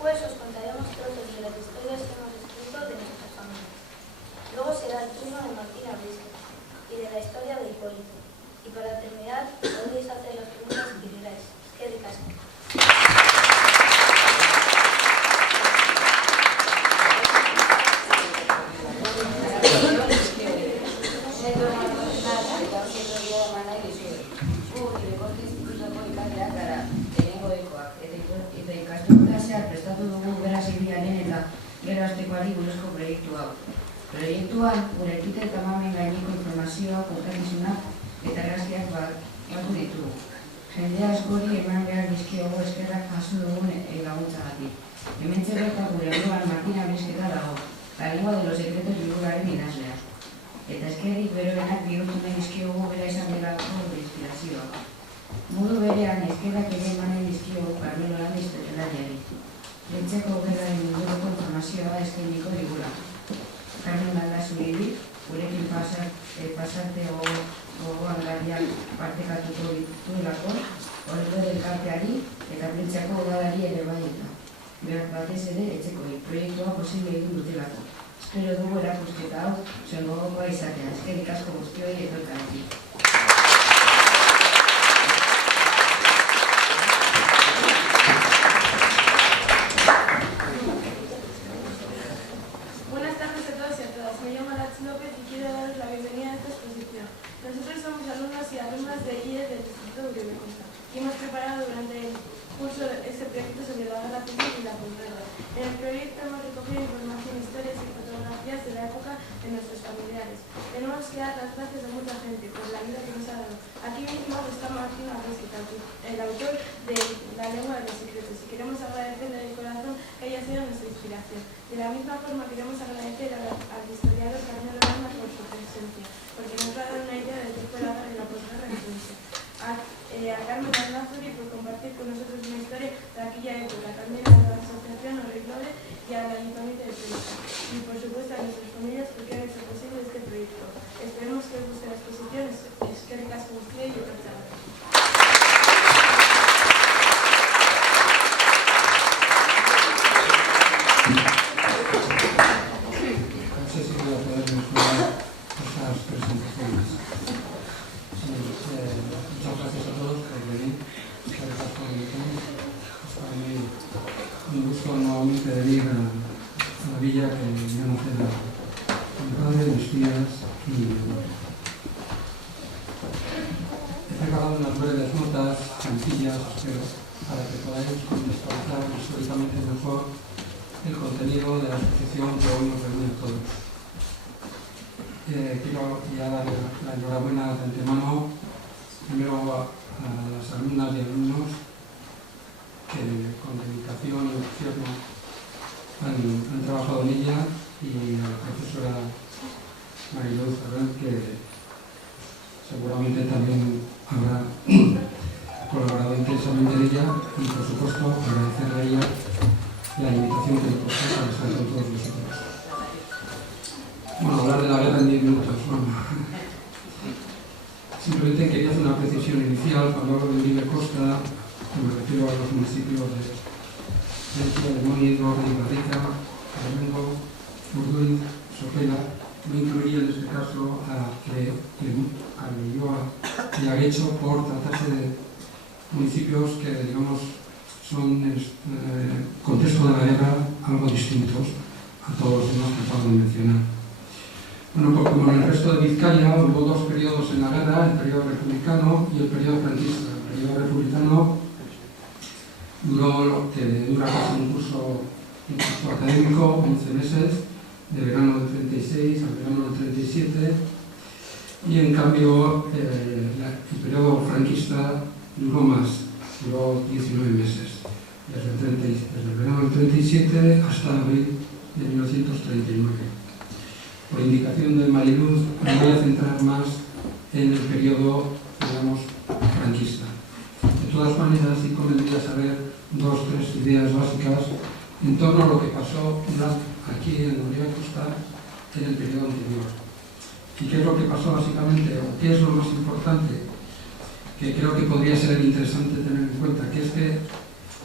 Después os contaremos trozos de las historias que hemos escrito de nuestras familias. Luego será el turno de Martina Brisket y de la historia de Hipólito. Y para terminar, podéis hacer las preguntas que queráis. ¡Qué ricas! Proiektuan, gure ekite eta mamen gaineko informazioa, kontakizunak eta argazkiak batu ditugu. Jende askori eman behar dizkiogu eskerrak jaso dugun laguntzagatik. Hementxe bertan gure buruan Martina Brisketa dago, La lengua de los secretos liburuaren idazlea. Eta eskerrik beroenak bihurtu nahi dizkiogu bera izan delako inspirazioa. Modu berean eskerrak ere emanen dizkiogu Carmelo Landes tetelariari. Letxeko gerraren inguruko informazioa eskainiko digula. Carmen Landas Uribi, gurekin pasarte gogoan garriak partekatuko dituelako, horreko elkarteari eta Prentsako udalari ere bai eta. Berak batez ere etxekoi, proiektua posible egin dutelako. Espero dugu erakusketa hau, zuen gogokoa izatea, eskerrik asko guztioi etorkarekin. Nosotros somos alumnos y alumnas de IES del Distrito de Uribe-Costa y hemos preparado durante el curso este proyecto sobre la guerra civil y la posguerra. En el proyecto hemos recogido información, historias y fotografías de la época de nuestros familiares. Tenemos que dar las gracias a mucha gente por la vida que nos ha dado. Aquí mismo está Martina Brisket, el autor de La lengua de los secretos, y queremos agradecerle de corazón que haya sido nuestra inspiración. De la misma forma queremos agradecer al historiador Carmelo Landas por su presencia, porque nos va a dar una idea de qué fue la guerra y la posguerra en Rusia. A Carmen Landazuri por compartir con nosotros una historia de aquella época, también a la asociación Orriflores y al Ayuntamiento de Proyecto. Y por supuesto a nuestras familias porque han hecho posible este proyecto. Esperemos que os guste la exposición, eskerrik asko guztioi y etortzeagatik. No sé si voy a poder mejorar estas presentaciones. Muchas gracias a todos por venir. Es para mí un gusto nuevamente venir a la villa que me nace mi padre, mis tías y mi abuelo. He preparado unas breves notas sencillas, espero, para que podáis contextualizar históricamente mejor el contenido de la exposición que hoy nos reúne a todos. Quiero ya dar la enhorabuena de antemano primero a las alumnas y alumnos que con dedicación y entusiasmo han trabajado en ella, y a la profesora Mariluz Ferrer, que seguramente también habrá colaborado intensamente en ella, y por supuesto agradecerle a ella la invitación que nos propuso a estar con todos nosotros. Bueno, hablar de la guerra en 10 minutos, bueno. Simplemente quería hacer una precisión inicial. Cuando hablo de Uribe-Costa, me refiero a los municipios de Leche, de Móniz, Gorri, Barrica, Armengo, Urduiz, Sopela. No incluiría en este caso a Leioa y a Guecho por tratarse de municipios que, digamos, son en contexto de la guerra algo distintos a todos los demás que acabo de mencionar. Bueno, pues como en el resto de Vizcaya hubo dos periodos en la guerra, el periodo republicano y el periodo franquista. El periodo republicano duró lo que dura casi un curso académico, 11 meses, de verano del 36 al verano del 37, y en cambio el periodo franquista duró más, duró 19 meses, desde el verano del 37 hasta abril de 1939. Por indicación de Mariluz, me voy a centrar más en el periodo, digamos, franquista. De todas maneras, sí convendría saber 2 o 3 ideas básicas en torno a lo que pasó aquí en Uribe-Costa en el periodo anterior. ¿Y qué es lo que pasó básicamente, o qué es lo más importante que creo que podría ser interesante tener en cuenta? Que es que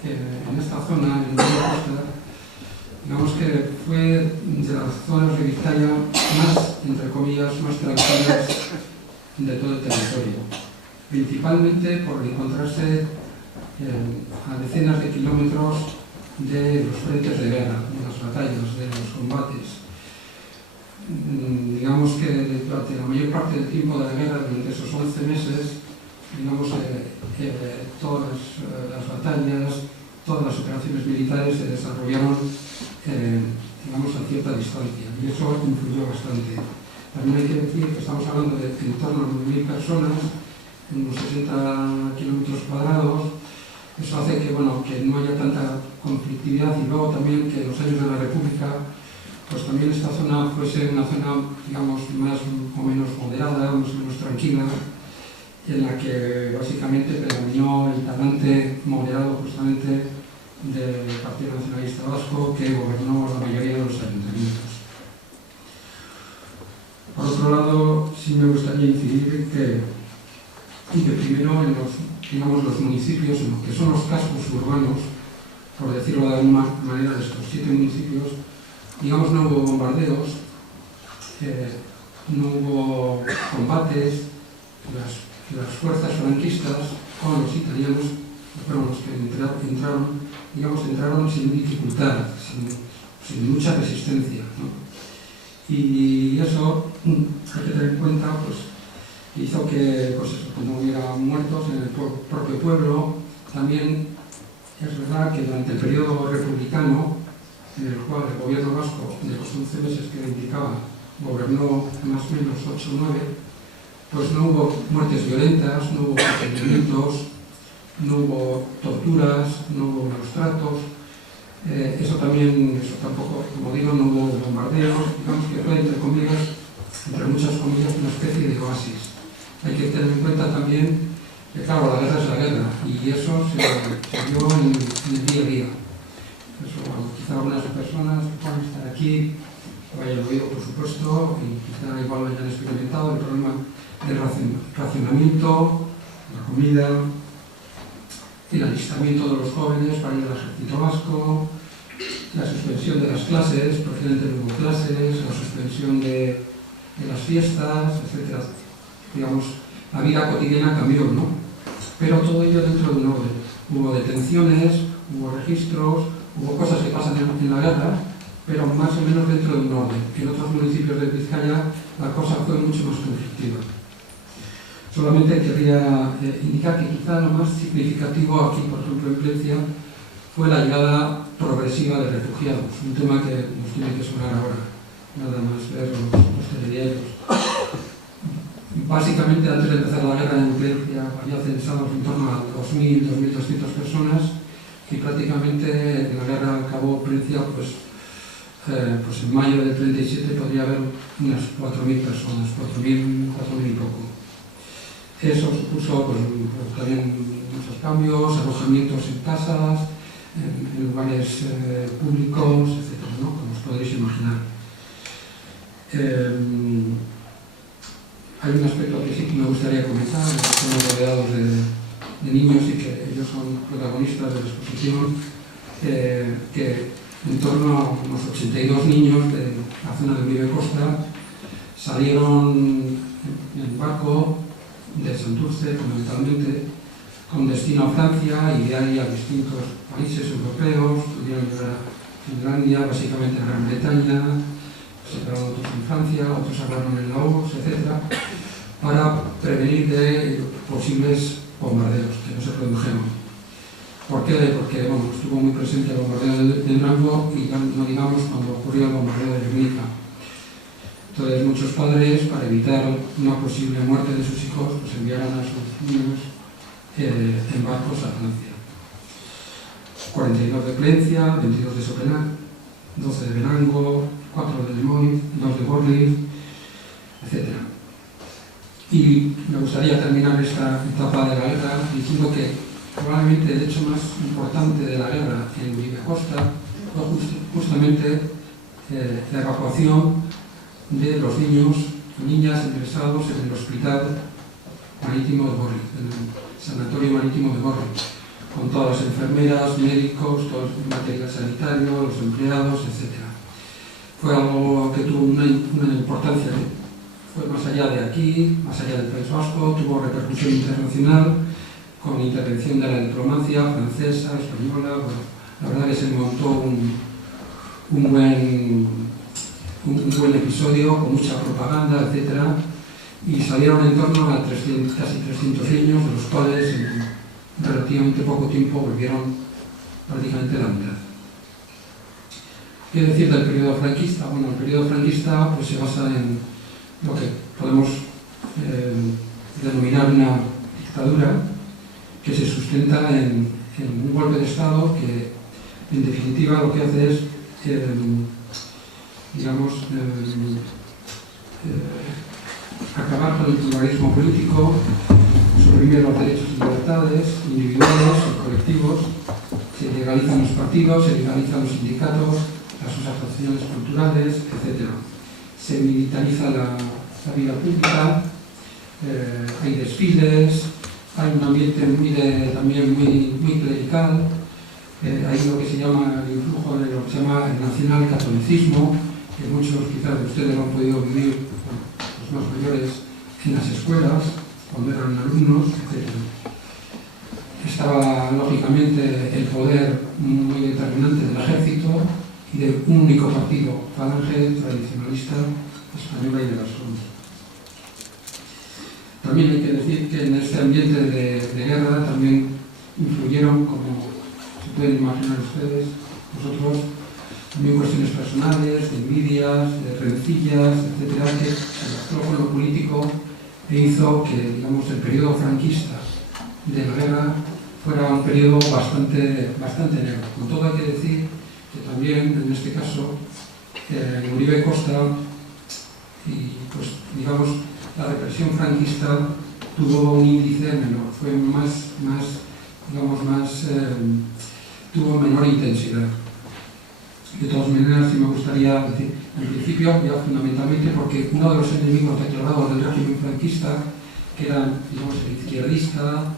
en esta zona, en Uribe-Costa, que fue de las zonas de Vizcaya más, entre comillas, más tranquilas de todo el territorio, principalmente por encontrarse a decenas de kilómetros de los frentes de guerra, de las batallas, de los combates. Digamos que durante la mayor parte del tiempo de la guerra, durante esos 11 meses, digamos, todas las batallas, todas las operaciones militares se desarrollaron, digamos, a cierta distancia, y eso influyó bastante. También hay que decir que estamos hablando de en torno a 9.000 personas, en unos 60 kilómetros cuadrados. Eso hace que, bueno, que no haya tanta conflictividad, y luego también que en los años de la República, pues también esta zona fuese una zona, digamos, más o menos moderada, más o menos tranquila, en la que básicamente predominó el talante moderado justamente del Partido Nacionalista Vasco, que gobernó la mayoría de los ayuntamientos. Por otro lado, sí me gustaría incidir que primero en los, digamos, los municipios, en lo que son los cascos urbanos, por decirlo de alguna manera, de estos 7 municipios, digamos, no hubo bombardeos, no hubo combates. Las fuerzas franquistas con los italianos fueron los que entraron sin dificultad, sin mucha resistencia, ¿no? Y eso hay que tener en cuenta, pues, hizo que, pues eso, que no hubiera muertos en el propio pueblo. También es verdad que durante el periodo republicano, en el cual el gobierno vasco, de los 11 meses que indicaba, gobernó más o menos 8 o 9, pues no hubo muertes violentas, no hubo procedimientos, no hubo torturas, no hubo malos tratos. Eso tampoco, como digo, no hubo bombardeos. Digamos que fue, entre comillas, entre muchas comillas, una especie de oasis. Hay que tener en cuenta también que, claro, la guerra es la guerra, y eso se vio en el día a día. Eso, bueno, quizá algunas personas que puedan estar aquí lo hayan oído, por supuesto, y quizá igual lo hayan experimentado, el problema del racionamiento, la comida, el alistamiento de los jóvenes para ir al ejército vasco, la suspensión de las clases, prácticamente no hubo clases, la suspensión de las fiestas, etc. Digamos, la vida cotidiana cambió, ¿no? Pero todo ello dentro de un orden. Hubo detenciones, hubo registros, hubo cosas que pasan en la guerra, pero más o menos dentro de un orden. En otros municipios de Vizcaya la cosa fue mucho más conflictiva. Solamente querría indicar que quizá lo más significativo aquí, por ejemplo, en Plencia, fue la llegada progresiva de refugiados, un tema que nos tiene que sonar ahora, nada más ver los telediarios. Básicamente, antes de empezar la guerra en Plencia, había censados en torno a 2.000, 2.200 personas, y prácticamente en la guerra acabó Plencia, pues en mayo del 37 podría haber unas 4.000 personas, 4.000 y poco. Eso supuso, pues, también muchos cambios, alojamientos en casas, en lugares públicos, etc., ¿no? Como os podréis imaginar. Hay un aspecto que sí que me gustaría comentar, que estamos rodeados de niños y que ellos son protagonistas de la exposición, que en torno a unos 82 niños de la zona de Uribe Costa salieron en barco de Santurce, fundamentalmente, con destino a Francia, y de ahí a distintos países europeos. Pudieron llegar a Finlandia, básicamente a Gran Bretaña, se quedaron otros en Francia, otros hablaron en la URSS, etc., para prevenir de posibles bombardeos que no se produjeron. ¿Por qué? Porque, bueno, estuvo muy presente el bombardeo de Durango, y ya no digamos cuando ocurrió el bombardeo de Guernica. Entonces, muchos padres, para evitar una posible muerte de sus hijos, pues enviaron a sus niños en barcos a Francia. 42 de Plencia, 22 de Sopenac, 12 de Venango, 4 de Lemoiz, 2 de Gorliz, etc. Y me gustaría terminar esta etapa de la guerra diciendo que probablemente el hecho más importante de la guerra en Uribe Costa fue justamente la evacuación de los niños y niñas ingresados en el Hospital Marítimo de Gorliz, en el Sanatorio Marítimo de Gorliz, con todas las enfermeras, médicos, todo el material sanitario, los empleados, etc. Fue algo que tuvo una importancia, fue más allá de aquí, más allá del País Vasco, tuvo repercusión internacional, con intervención de la diplomacia francesa, española. Bueno, la verdad que se montó un buen episodio, con mucha propaganda, etc. Y salieron en torno a casi 300 niños, de los cuales en relativamente poco tiempo volvieron prácticamente la mitad. ¿Qué decir del periodo franquista? Bueno, el periodo franquista pues, se basa en lo que podemos denominar una dictadura que se sustenta en un golpe de Estado que, en definitiva, lo que hace es, acabar con el pluralismo político, suprimir los derechos y libertades individuales y colectivos, se legalizan los partidos, se legalizan los sindicatos, las asociaciones culturales, etc. Se militariza la vida pública, hay desfiles, hay un ambiente también muy clerical, hay lo que se llama el influjo de lo que se llama el nacional catolicismo, que muchos quizás de ustedes lo han podido vivir, los más mayores, en las escuelas, cuando eran alumnos, etc. Estaba lógicamente el poder muy determinante del ejército y de un único partido, Falange, tradicionalista, española y de las Rondas. También hay que decir que en este ambiente de guerra también influyeron, como se pueden imaginar ustedes, nosotros, también cuestiones personales, de envidias, de rencillas, etcétera, que se mezcló con lo político e hizo que, digamos, el periodo franquista de la guerra fuera un periodo bastante negro. Con todo hay que decir que también, en este caso, Uribe Costa y, pues, digamos, la represión franquista tuvo un índice menor, fue tuvo menor intensidad. De todas maneras, sí me gustaría decir, en principio, ya fundamentalmente, porque uno de los enemigos declarados del régimen franquista, que eran, digamos, el izquierdista,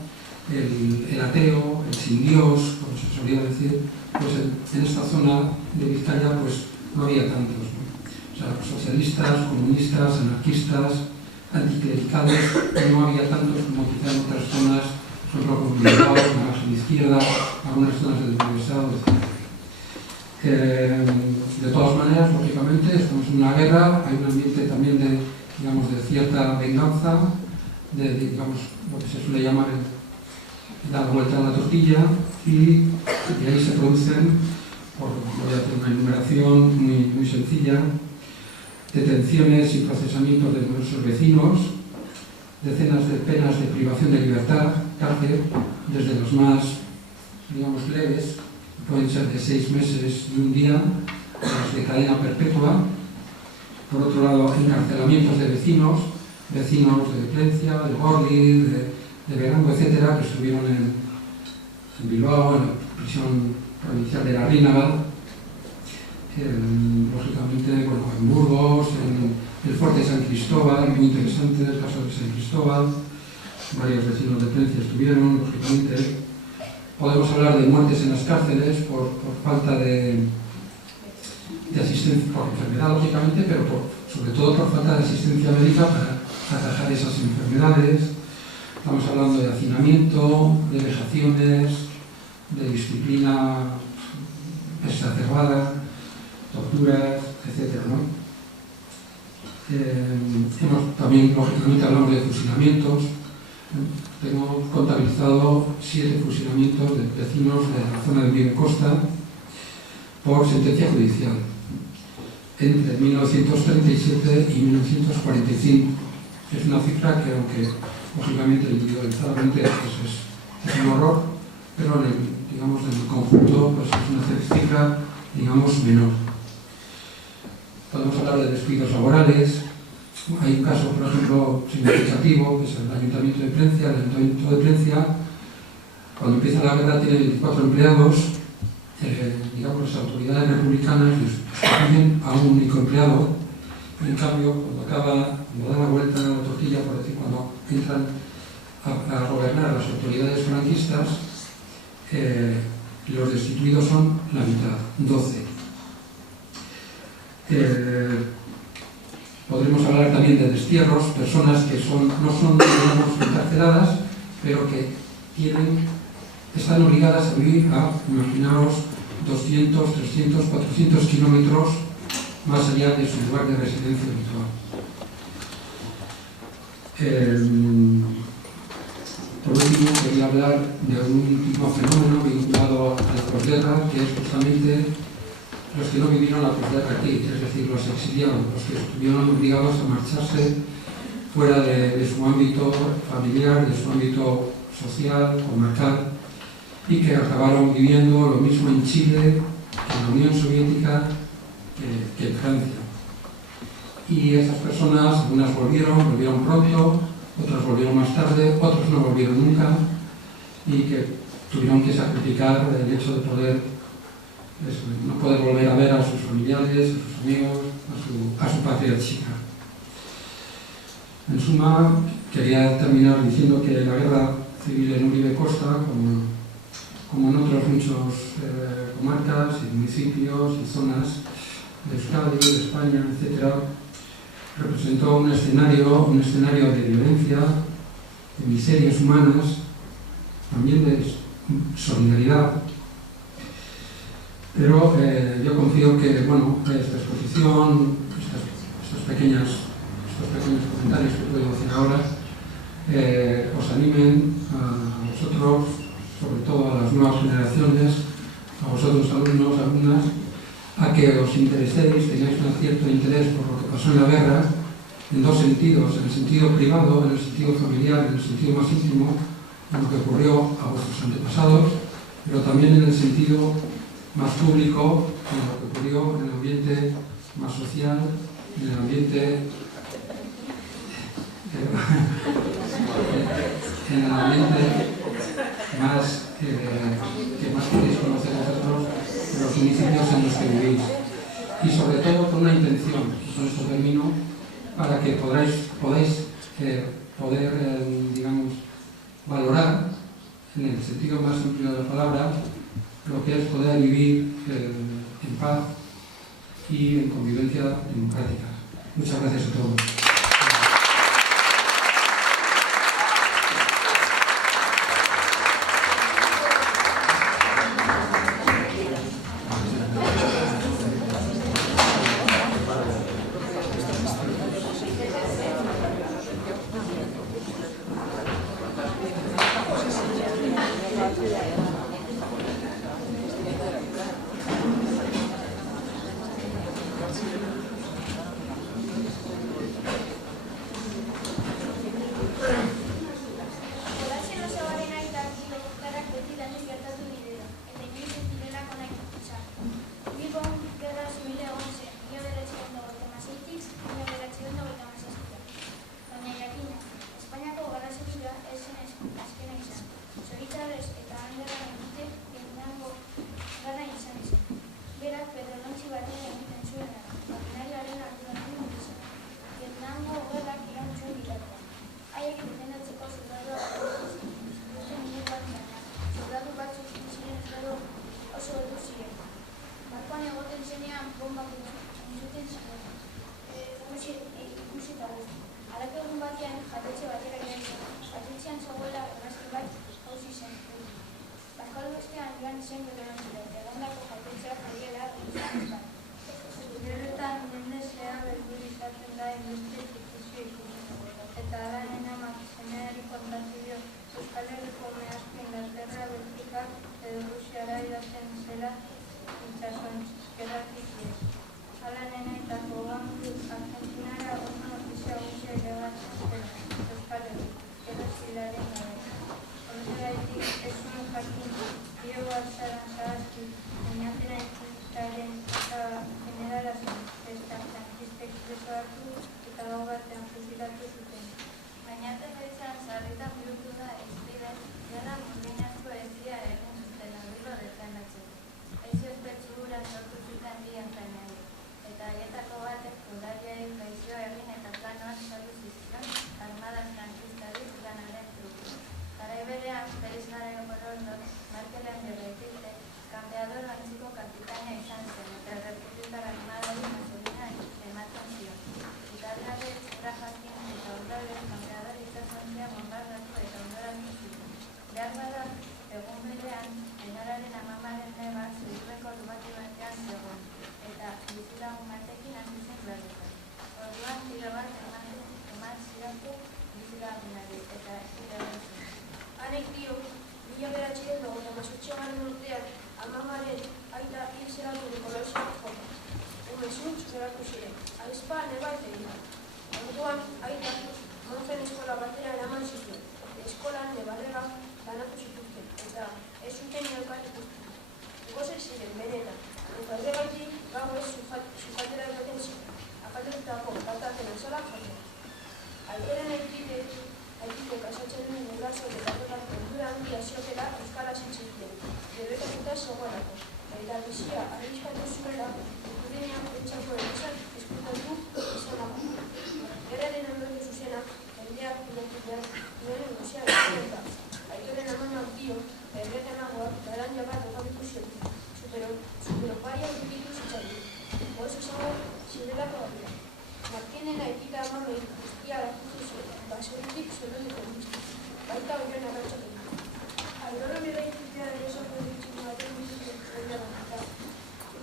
el ateo, el sin Dios, como se solía decir, pues en esta zona de Vizcaya pues no había tantos, ¿no? O sea, socialistas, comunistas, anarquistas, anticlericales, no había tantos como quizá en otras zonas, por ejemplo, como Bilbao, la margen izquierda, algunas zonas del Estado, etc. De todas maneras, lógicamente, estamos en una guerra, hay un ambiente también de cierta venganza, digamos, lo que se suele llamar dar vuelta a la tortilla, y de ahí se producen, voy a hacer una enumeración muy sencilla, detenciones y procesamientos de nuestros vecinos, decenas de penas de privación de libertad, cárcel, desde los más, digamos, leves, pueden ser de 6 meses y un día, a los de cadena perpetua. Por otro lado, encarcelamientos de vecinos de Plencia, de Gorli, de Verango, etcétera, que estuvieron en Bilbao, en la prisión provincial de la Rínaga, lógicamente, bueno, en Burgos, en el Fuerte de San Cristóbal, muy interesante el caso de San Cristóbal, varios vecinos de Plencia estuvieron, lógicamente. Podemos hablar de muertes en las cárceles por falta de asistencia, por enfermedad, lógicamente, pero sobre todo por falta de asistencia médica para atajar esas enfermedades. Estamos hablando de hacinamiento, de vejaciones, de disciplina exacerbada, torturas, etc., ¿no? También, lógicamente, hablamos de fusilamientos. Tengo contabilizado 7 fusilamientos de vecinos de la zona de Uribe Costa por sentencia judicial entre 1937 y 1945. Es una cifra que, aunque lógicamente individualizadamente pues es un horror, pero en el conjunto pues es una cifra, digamos, menor. Podemos hablar de despidos laborales. Hay un caso, por ejemplo, significativo, que es el Ayuntamiento de Plencia. El Ayuntamiento de Plencia, cuando empieza la guerra, tiene 24 empleados. Las autoridades republicanas sustituyen a un único empleado. En cambio, cuando dan la vuelta a la tortilla, por decir, cuando entran a gobernar las autoridades franquistas, los destituidos son la mitad, 12. Podremos hablar también de destierros, personas que no son, digamos, encarceladas, pero que están obligadas a vivir a, imaginaos, 200, 300, 400 kilómetros más allá de su lugar de residencia habitual. Por último, quería hablar de un último fenómeno vinculado a la posguerra, que es justamente los que no vivieron la posguerra aquí, es decir, los exiliados, los que estuvieron obligados a marcharse fuera de su ámbito familiar, de su ámbito social, comarcal, y que acabaron viviendo lo mismo en Chile, en la Unión Soviética, que en Francia. Y esas personas, algunas volvieron pronto, otras volvieron más tarde, otros no volvieron nunca, y que tuvieron que sacrificar el hecho de no poder volver a ver a sus familiares, a sus amigos, a su patria chica. En suma, quería terminar diciendo que la guerra civil en Uribe Costa, como en otros muchos comarcas y municipios y zonas de Euskadi, de España, etc., representó un escenario de violencia, de miserias humanas, también de solidaridad. Pero yo confío que esta exposición, estos pequeños comentarios que puedo hacer ahora, os animen a vosotros, sobre todo a las nuevas generaciones, a vosotros alumnos, alumnas, a que os intereséis, tengáis un cierto interés por lo que pasó en la guerra, en dos sentidos, en el sentido privado, en el sentido familiar, en el sentido más íntimo, en lo que ocurrió a vuestros antepasados, pero también en el sentido más público, en lo que ocurrió en el ambiente más social, en el ambiente más que más queréis conocer vosotros, de los municipios en los que vivís. Y sobre todo con una intención, y con esto termino, para que podáis digamos, valorar, en el sentido más amplio de la palabra, lo que es poder vivir en paz y en convivencia democrática. Muchas gracias a todos. Armadas frankistari, garai berean, Felix Garaigo Morondok, Markelen bikaina izan zen, eta errepublikar armadari Mussolini ematen zion. Italiarrek ura jakin eta urraren kampeadari itsasontziak bombardatu eta ondoratu zuten. Behar bada, egun berean, enararen amamaren neba zurreko lubati batean zegoen, eta bizilagun batekin hasi zen berretan. Orduan tiro bat eman ziratu bizilagunari, eta iragan zen. Hanek dio, 1998 urtean, amamaren aita hil zeratu Nikolausek jota. Ume zuntz geratu ziren, aizpa neba eta ira. Orduan, aita monjen eskola batera eraman zituen. Eskolan nebarrega banatu zituzten, eta ez zuten neukan ikusten. Gozek ziren, benetan, eta horregaitik gau ez sukatera egoten ziren. Akaltetutako bataten azalak jaten. Aiteren aitite kasatzen duen nebrazo eta horretak kontura handia ziotela euskara zintzituen, debekatuta zegoelako. Eta bizia arriskatu zuela, ikudenean pentsako erizak eskutatu izanako. Geraren ondorio zuzena, jendeak pilotunean duen negozia eta Aitoren amanoak dio, erretanagoak garanja bat okabitu zioten, superopaia urkitu zitzaitu. Goz izango zirelako badira. Martinen aitita amamei guztia hartutu zuen, baserutik zeludik onbiztu. Baita horren arratxaten. Aldoro bera ikitea deresoko ditxiko baten bizitzen zerria da.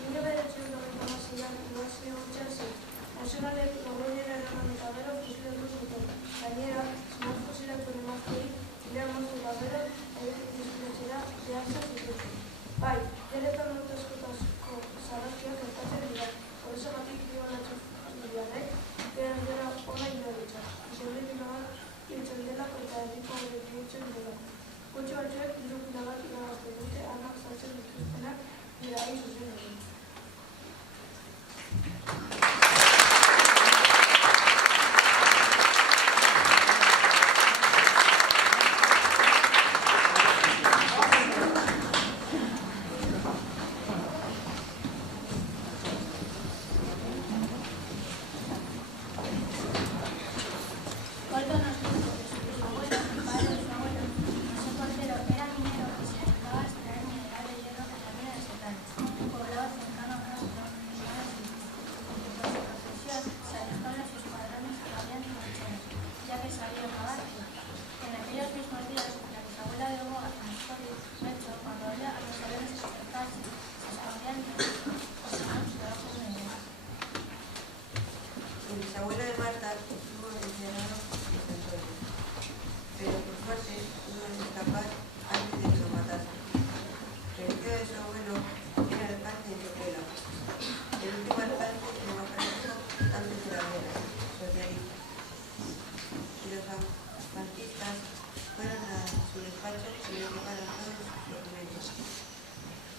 1996an inbazio hutsan zen. Nazionalek logoinera eraman eta gero fusilatu zuten. Gainera, smart fusilatuen emazterik, zilean moztu eta gero, diskulatzera behartza zituzten. Bai, deretan urtezkotazko zarrazkiak gertatzen dira. Horrezagatik tribunatxo familiarrek, beran dela ona iraritza. Izolipina bat hiltzen delako eta erdiko hori bihurtzen delako. Kotxe batzuek dirupina bat irabazten dute armak saltzen dituztenak dira hain zuzen egin.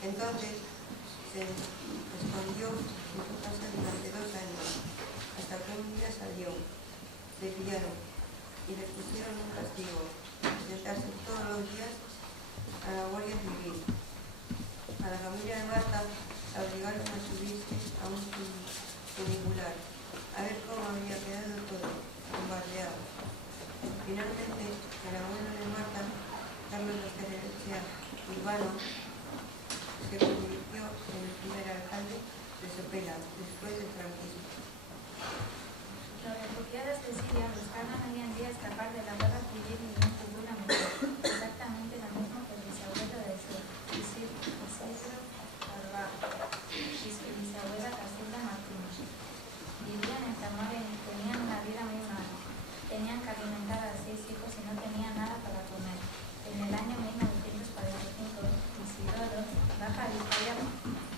Entonces se escondió en su casa durante 2 años, hasta que un día salió. Le pillaron y le pusieron un castigo, sentarse todos los días a la Guardia Civil. A la familia de Marta la obligaron a subirse a un funicular, a ver cómo había quedado todo, bombardeado. Finalmente, el abuelo de Marta, Carlos Echea Urbano, se convirtió en el primer alcalde de Sopela después del franquismo. Los refugiados de Siria buscaban hoy en día escapar de la guerra civil y un futuro mejor, exactamente lo mismo que el bisabuelo de Isidro Barbajo y su bisabuela Casilda Martínez. Vivían en Zamora y tenían una vida muy mala. Tenían que alimentar a 6 hijos y no tenían nada para comer. En el año 1945, Isidoro baja a Vizcaya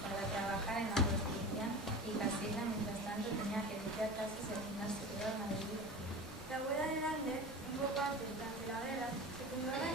para trabajar en la construcción y Casilda, mientras tanto, tenía que limpiar casas y al final se quedó en la bebida. La abuela de Lander, un poco antes, durante la guerra, se fundó la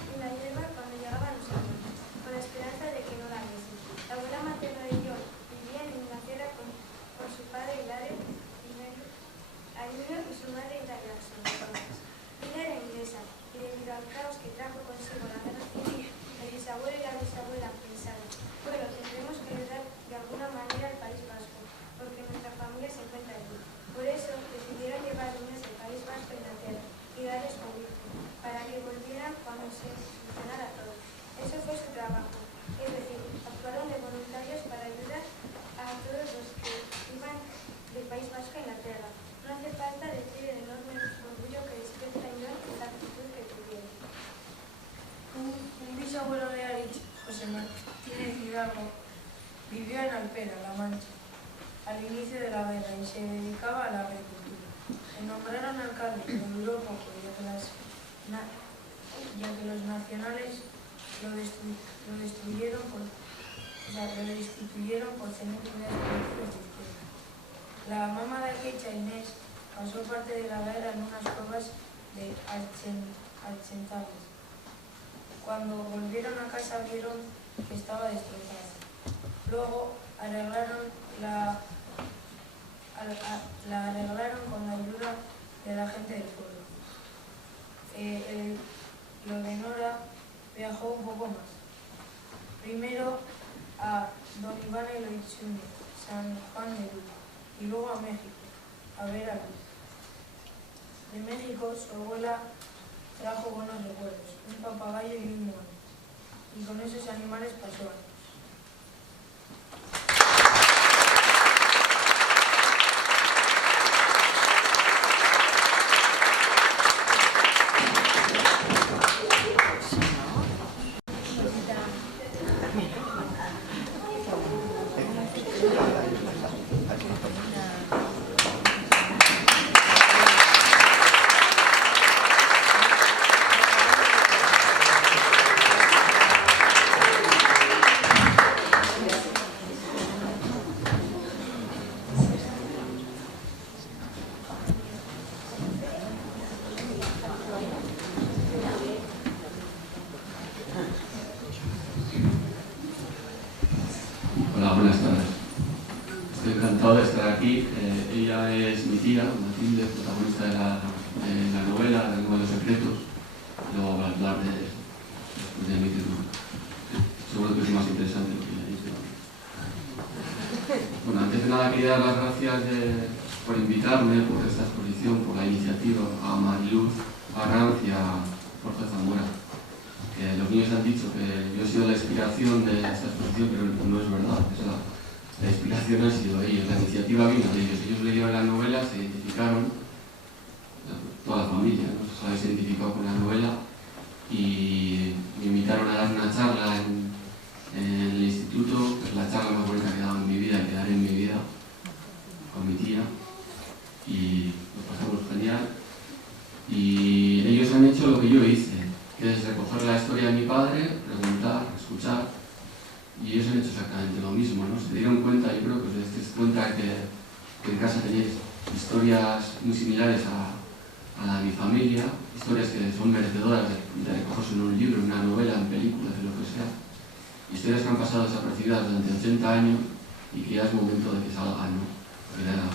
Castilla-La Mancha al inicio de la guerra y se dedicaba a la agricultura. Se nombraron alcalde, pero duró poco, ya que los nacionales lo destituyeron por tener ideas políticas de izquierda. La mamá de aquella, Inés, pasó parte de la guerra en unas cuevas de Archentales. Cuando volvieron a casa vieron que estaba destrozada. Luego la arreglaron con la ayuda de la gente del pueblo. Lo de Nora viajó un poco más. Primero a Don Iván Eloichune, San Juan de Luz, y luego a México, a ver a Luz. De México, su abuela trajo buenos recuerdos, un papagayo y un mono, y con esos animales pasó años. Hola, buenas tardes. Estoy encantado de estar aquí. Ella es mi tía, Matilde, protagonista de la novela, del Reino de los Secretos. Luego voy a hablar de mi título. Seguro que es más interesante lo que ella dice. Bueno, antes de nada quería dar las gracias por invitarme, por esta exposición, por la iniciativa, a Mariluz Arranz y a Jorge Zamora. Los niños han dicho que yo he sido la inspiración de esta exposición, pero no es verdad. La inspiración ha sido ellos, la iniciativa vino de ellos. Ellos leyeron la novela, se identificaron, toda la familia, ¿no? Se habéis identificado con la novela y me invitaron a dar una charla en el instituto, que es la charla más bonita que he dado en mi vida y que daré en mi vida, con mi tía, y nos pasamos genial. Y ellos han hecho lo que yo hice, que es recoger la historia de mi padre, preguntar, escuchar, y ellos han hecho exactamente lo mismo, ¿no? Se dieron cuenta, yo creo que os dais cuenta que en casa tenéis historias muy similares a la de mi familia, historias que son merecedoras de recogerse en un libro, en una novela, en películas, en lo que sea, historias que han pasado desapercibidas durante 80 años y que ya es momento de que salgan, ¿no? Porque ya han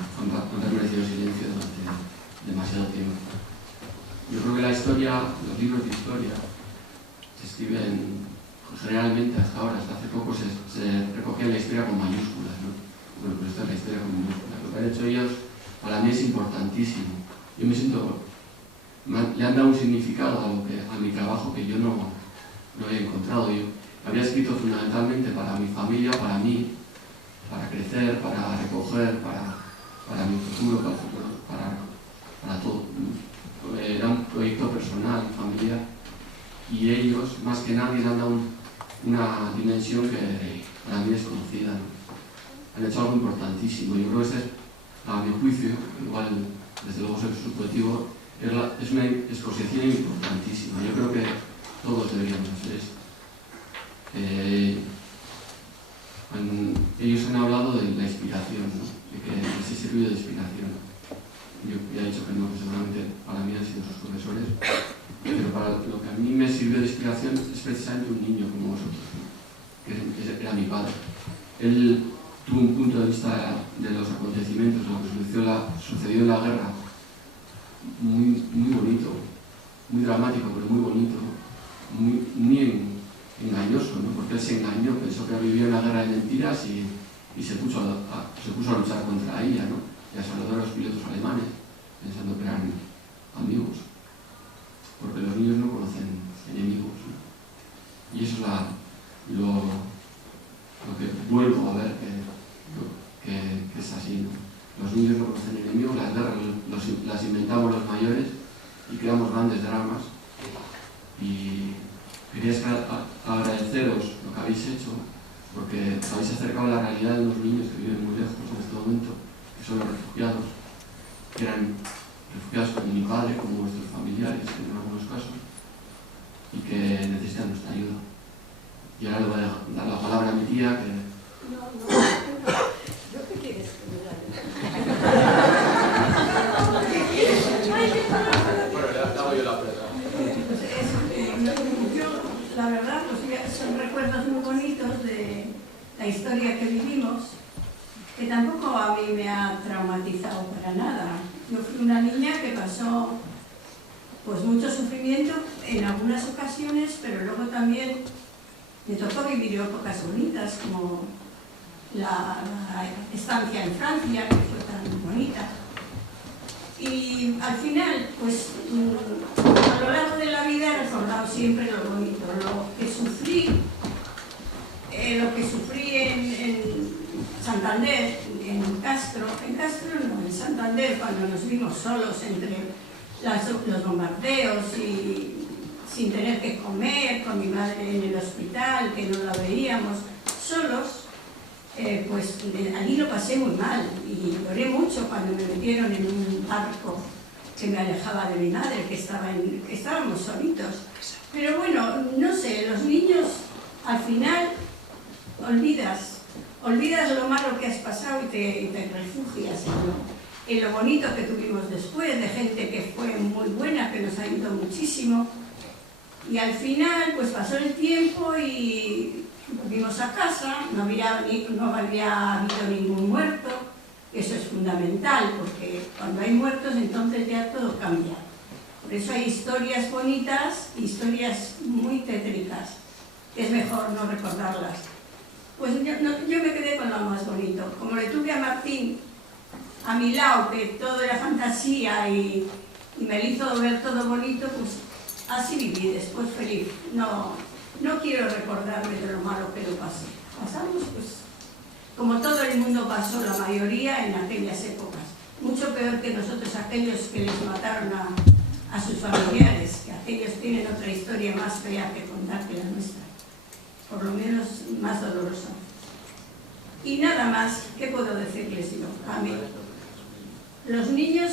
permanecido en silencio durante demasiado tiempo. Yo creo que la historia, los libros de historia, se escriben generalmente hasta ahora, hasta hace poco se recogía la historia con mayúsculas, ¿no? Bueno, pues esta es la historia con minúsculas. Lo que han hecho ellos, para mí es importantísimo. Yo me siento, le han dado un significado a mi trabajo que yo no he encontrado. Yo había escrito fundamentalmente para mi familia, para mí, para crecer, para recoger, para mi futuro, para todo. Era un proyecto personal, familiar, y ellos, más que nadie, han dado una dimensión que para mí es desconocida, ¿no? Han hecho algo importantísimo. Yo creo que este es, a mi juicio, igual desde luego soy subjetivo, es una exposición importantísima. Yo creo que todos deberíamos hacer esto. Ellos han hablado de la inspiración, ¿no? De que les ha servido de inspiración. Yo ya he dicho que no, que seguramente para mí han sido sus profesores, pero para lo que a mí me sirvió de inspiración es precisamente un niño como vosotros, ¿no? Que era mi padre. Él tuvo un punto de vista de los acontecimientos, de lo que sucedió en la guerra, muy bonito, muy dramático, pero muy bonito, muy engañoso, ¿no? Porque él se engañó, pensó que vivía una guerra de mentiras y se puso a luchar contra ella, ¿no? Y a saludar a los pilotos alemanes, pensando que eran amigos, porque los niños no conocen enemigos, ¿no? Y eso es lo que vuelvo a ver que es así, ¿no? Los niños no conocen enemigos, las guerras las inventamos los mayores y creamos grandes dramas. Y quería agradeceros lo que habéis hecho, porque os habéis acercado a la realidad de unos niños que viven muy lejos en este momento, que son los refugiados, que eran refugiados como mi padre, como vuestros familiares en algunos casos, y que necesitan nuestra ayuda. Y ahora le voy a dar la palabra a mi tía, que... No. ¿Yo qué quieres que me diga? Bueno, le hago yo la pregunta. Yo, la verdad, pues son recuerdos muy bonitos de la historia que vivimos, que tampoco a mí me ha traumatizado para nada. Yo fui una niña que pasó pues mucho sufrimiento en algunas ocasiones, pero luego también me tocó vivir épocas bonitas, como la estancia en Francia, que fue tan bonita. Y al final, pues a lo largo de la vida he recordado siempre lo bonito, lo que sufrí en Santander, en Santander, cuando nos vimos solos entre los bombardeos y sin tener que comer, con mi madre en el hospital, que no la veíamos, solos, pues allí lo pasé muy mal y lloré mucho cuando me metieron en un barco que me alejaba de mi madre, que estábamos solitos. Pero bueno, no sé, los niños al final olvidas lo malo que has pasado y te refugias en lo bonito que tuvimos después, de gente que fue muy buena, que nos ayudó muchísimo. Y al final, pues pasó el tiempo y volvimos a casa, no había habido ningún muerto. Eso es fundamental, porque cuando hay muertos entonces ya todo cambia. Por eso hay historias bonitas, historias muy tétricas, que es mejor no recordarlas. Pues yo me quedé con lo más bonito. Como le tuve a Martín a mi lado, que todo era fantasía y me hizo ver todo bonito, pues así viví, después feliz. No quiero recordarme de lo malo que lo pasé. Pasamos, pues, como todo el mundo pasó, la mayoría en aquellas épocas. Mucho peor que nosotros, aquellos que les mataron a sus familiares, que aquellos tienen otra historia más fea que contar que la nuestra. Por lo menos más dolorosa. Y nada más, ¿qué puedo decirles yo? A mí, los niños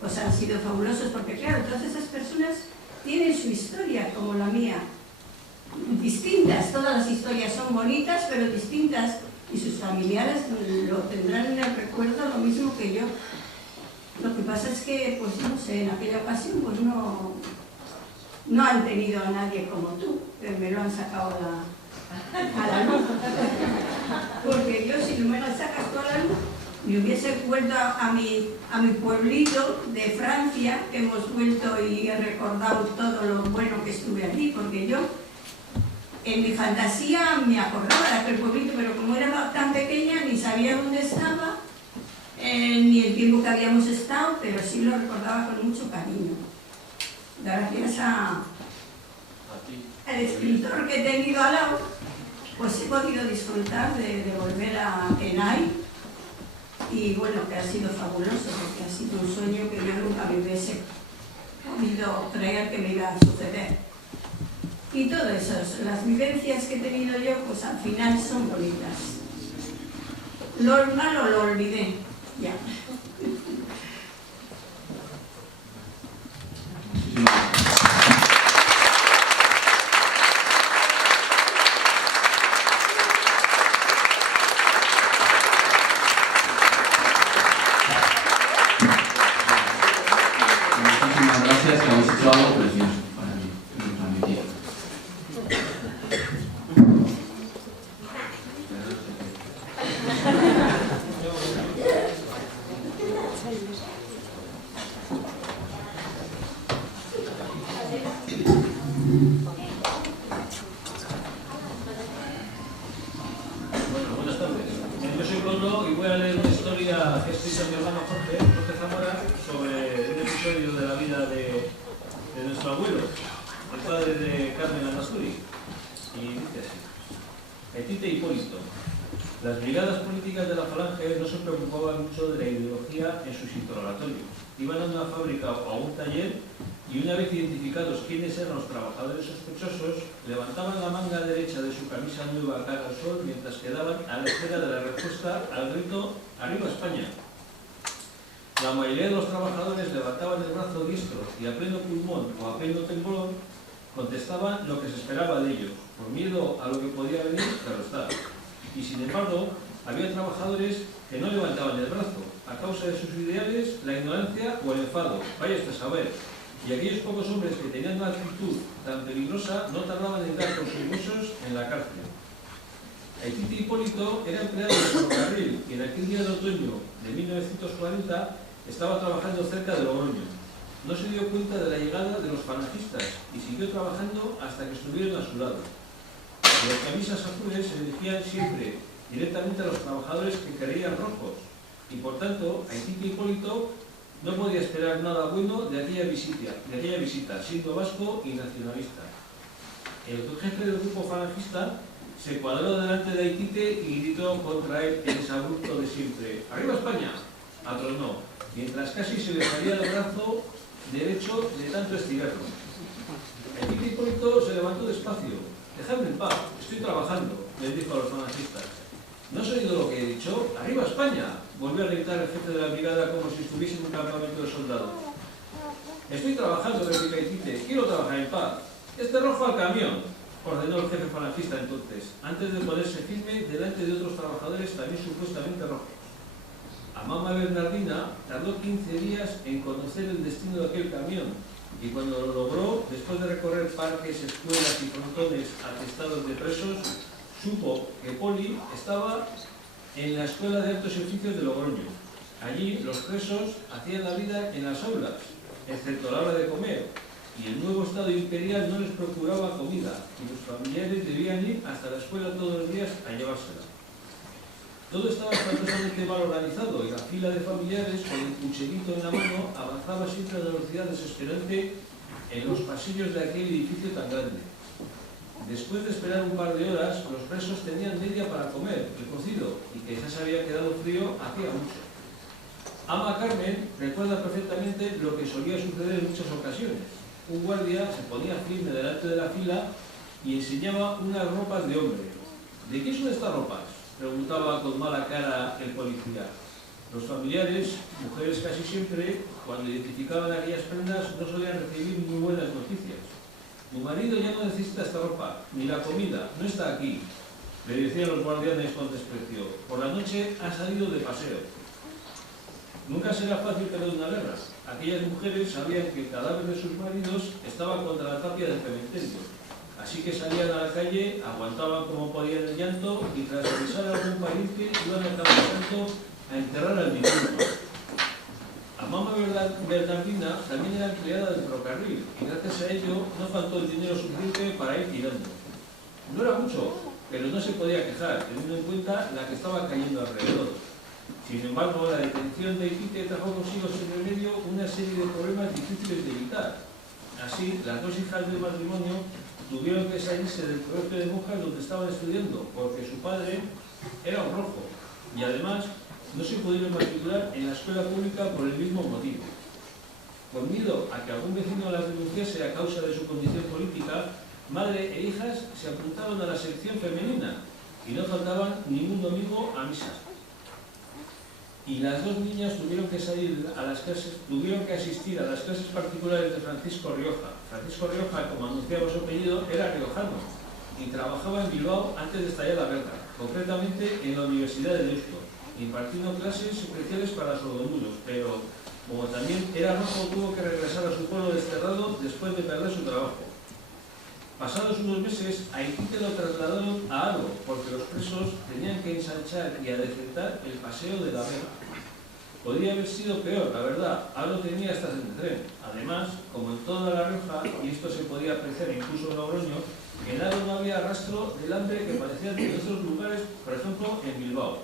pues han sido fabulosos, porque claro, todas esas personas tienen su historia, como la mía. Distintas, todas las historias son bonitas, pero distintas, y sus familiares lo tendrán en el recuerdo lo mismo que yo. Lo que pasa es que, pues no sé, en aquella ocasión pues no han tenido a nadie como tú, que me lo han sacado a la luz. Porque yo, si no me lo sacas tú a la luz, me hubiese vuelto a mi pueblito de Francia, que hemos vuelto y he recordado todo lo bueno que estuve allí, porque yo en mi fantasía me acordaba de aquel pueblito, pero como era tan pequeña ni sabía dónde estaba, ni el tiempo que habíamos estado, pero sí lo recordaba con mucho cariño. Gracias al escritor que he tenido al lado, pues he podido disfrutar de volver a Kenai, y bueno, que ha sido fabuloso, porque ha sido un sueño que yo nunca me hubiese podido creer que me iba a suceder. Y todo eso, las vivencias que he tenido yo, pues al final son bonitas. Lo malo lo olvidé, ya. Muchísimas gracias, que habéis hecho algo precioso para mí, para mi tía. Buenas tardes. Yo soy Coldo y voy a leer una historia que ha escrito mi hermano Jorge Zamora, sobre un episodio de la vida de nuestro abuelo, el padre de Carmen Amasuri. Y dice así: Etite Hipólito. Las brigadas políticas de la Falange no se preocupaban mucho de la ideología en sus interrogatorios. Iban a una fábrica o a un taller y una vez identificados quiénes eran los trabajadores sospechosos, levantaban la manga derecha de su camisa nueva cara al sol mientras quedaban a la espera de la respuesta al grito «¡Arriba España!». La mayoría de los trabajadores levantaban el brazo diestro y a pleno pulmón o a pleno temblor contestaban lo que se esperaba de ellos, por miedo a lo que podía venir, claro está. Y sin embargo, había trabajadores que no levantaban el brazo, a causa de sus ideales, la ignorancia o el enfado, vaya usted a saber. Y aquellos pocos hombres que tenían una actitud tan peligrosa no tardaban en dar con sus huesos en la cárcel. Aitite Hipólito era empleado del ferrocarril y en aquel día de otoño de 1940 estaba trabajando cerca de Logroño. No se dio cuenta de la llegada de los falangistas y siguió trabajando hasta que estuvieron a su lado. Los camisas azules se dirigían siempre directamente a los trabajadores que creían rojos y por tanto Aitite Hipólito no podía esperar nada bueno de aquella visita, siendo vasco y nacionalista. El jefe del grupo falangista se cuadró delante de Aitite y gritó contra él el exabrupto de siempre: «¡Arriba España!». Atronó, mientras casi se le salía el brazo derecho de tanto estirarlo. Aitite Hipólito se levantó despacio. «Dejadme en paz, estoy trabajando», les dijo a los falangistas. «¿No has oído lo que he dicho? ¡Arriba España!», volvió a gritar el jefe de la brigada como si estuviese en un campamento de soldados. «Estoy trabajando», replica Aitite, «quiero trabajar en paz». «Este rojo al camión», ordenó el jefe falangista entonces, antes de ponerse firme delante de otros trabajadores también supuestamente rojos. Amama Bernardina tardó 15 días en conocer el destino de aquel camión, y cuando lo logró, después de recorrer parques, escuelas y frontones atestados de presos, supo que Poli estaba en la Escuela de Altos Oficios de Logroño. Allí los presos hacían la vida en las aulas, excepto a la hora de comer, y el nuevo Estado imperial no les procuraba comida, y los familiares debían ir hasta la escuela todos los días a llevársela. Todo estaba espantosamente mal organizado y la fila de familiares, con el pucherito en la mano, avanzaba siempre a una velocidad desesperante en los pasillos de aquel edificio tan grande. Después de esperar un par de horas, los presos tenían media para comer, el cocido, y que ya se había quedado frío hacía mucho. Ama Carmen recuerda perfectamente lo que solía suceder en muchas ocasiones. Un guardia se ponía firme delante de la fila y enseñaba unas ropas de hombre. «¿De qué son estas ropas?», preguntaba con mala cara el policía. Los familiares, mujeres casi siempre, cuando identificaban aquellas prendas, no solían recibir muy buenas noticias. «Tu marido ya no necesita esta ropa, ni la comida, no está aquí», le decían los guardianes con desprecio. «Por la noche ha salido de paseo». Nunca será fácil perder una guerra. Aquellas mujeres sabían que el cadáver de sus maridos estaba contra la tapia del cementerio. Así que salían a la calle, aguantaban como podían el llanto y tras avisar a algún pariente iban al camposanto a enterrar al difunto. Amama Bernardina también era empleada del ferrocarril y gracias a ello no faltó el dinero suficiente para ir tirando. No era mucho, pero no se podía quejar, teniendo en cuenta la que estaba cayendo alrededor. Sin embargo, la detención de Aitite trajo consigo sin remedio una serie de problemas difíciles de evitar. Así, las dos hijas del matrimonio tuvieron que salirse del colegio de monjas donde estaban estudiando, porque su padre era un rojo, y además no se pudieron matricular en la escuela pública por el mismo motivo. Con miedo a que algún vecino las denunciase a causa de su condición política, madre e hijas se apuntaron a la sección femenina y no faltaban ningún domingo a misa. Y las dos niñas tuvieron que asistir a las clases particulares de Francisco Rioja. Francisco Rioja, como anunciaba su apellido, era riojano y trabajaba en Bilbao antes de estallar la guerra, concretamente en la Universidad de Deusto, impartiendo clases especiales para sordomudos, pero como también era rojo, tuvo que regresar a su pueblo desterrado después de perder su trabajo. Pasados unos meses, a Aitite lo trasladaron a Haro, porque los presos tenían que ensanchar y adecentar el paseo de la Vega. Podría haber sido peor, la verdad. Haro tenía estación de tren. Además, como en toda La Rioja, y esto se podía apreciar incluso en Logroño, en Haro no había rastro del hambre que parecía en otros lugares, por ejemplo, en Bilbao.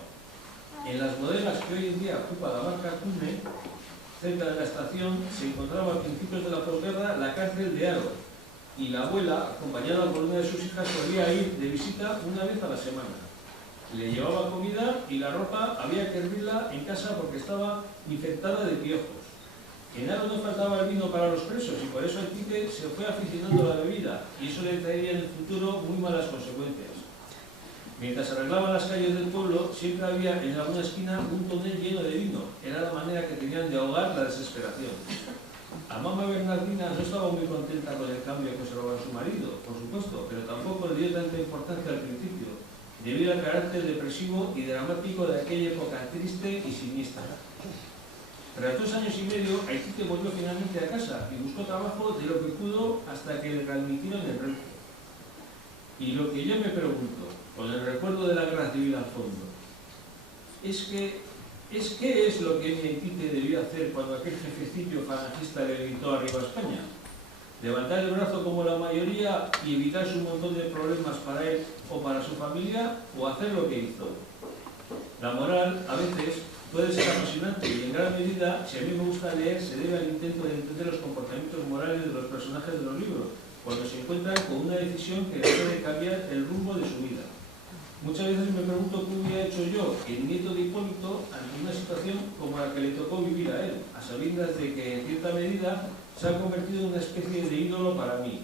En las bodegas que hoy en día ocupa la marca Cume, cerca de la estación, se encontraba a principios de la posguerra la cárcel de Haro, y la abuela, acompañada por una de sus hijas, solía ir de visita una vez a la semana. Le llevaba comida y la ropa había que hervirla en casa porque estaba infectada de piojos. En Aro no faltaba el vino para los presos y por eso el Tite se fue aficionando a la bebida y eso le traería en el futuro muy malas consecuencias. Mientras arreglaban las calles del pueblo, siempre había en alguna esquina un tonel lleno de vino. Era la manera que tenían de ahogar la desesperación. A mamá Bernardina no estaba muy contenta con el cambio que observaba su marido, por supuesto, pero tampoco le dio tanta importancia al principio, debido al carácter depresivo y dramático de aquella época triste y siniestra. Tras 2 años y medio, Aitite volvió finalmente a casa y buscó trabajo de lo que pudo hasta que le readmitieron el Renfe. Y lo que yo me pregunto, con el recuerdo de la guerra civil al fondo, ¿qué es lo que mi Aitite debió hacer cuando aquel jefecillo falangista le gritó arriba a España? ¿Levantar el brazo como la mayoría y evitarse un montón de problemas para él o para su familia, o hacer lo que hizo? La moral, a veces, puede ser apasionante y en gran medida, si a mí me gusta leer, se debe al intento de entender los comportamientos morales de los personajes de los libros, cuando se encuentran con una decisión que les puede cambiar el rumbo de su vida. Muchas veces me pregunto qué hubiera hecho yo, el nieto de Hipólito, ante una situación como la que le tocó vivir a él, a sabiendas de que en cierta medida se ha convertido en una especie de ídolo para mí.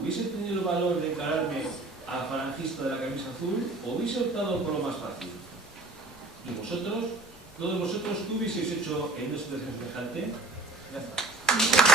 ¿Hubiese tenido el valor de encararme al falangista de la camisa azul o hubiese optado por lo más fácil? ¿Y vosotros? ¿Todos vosotros qué hubieseis hecho en una situación semejante? Ya está.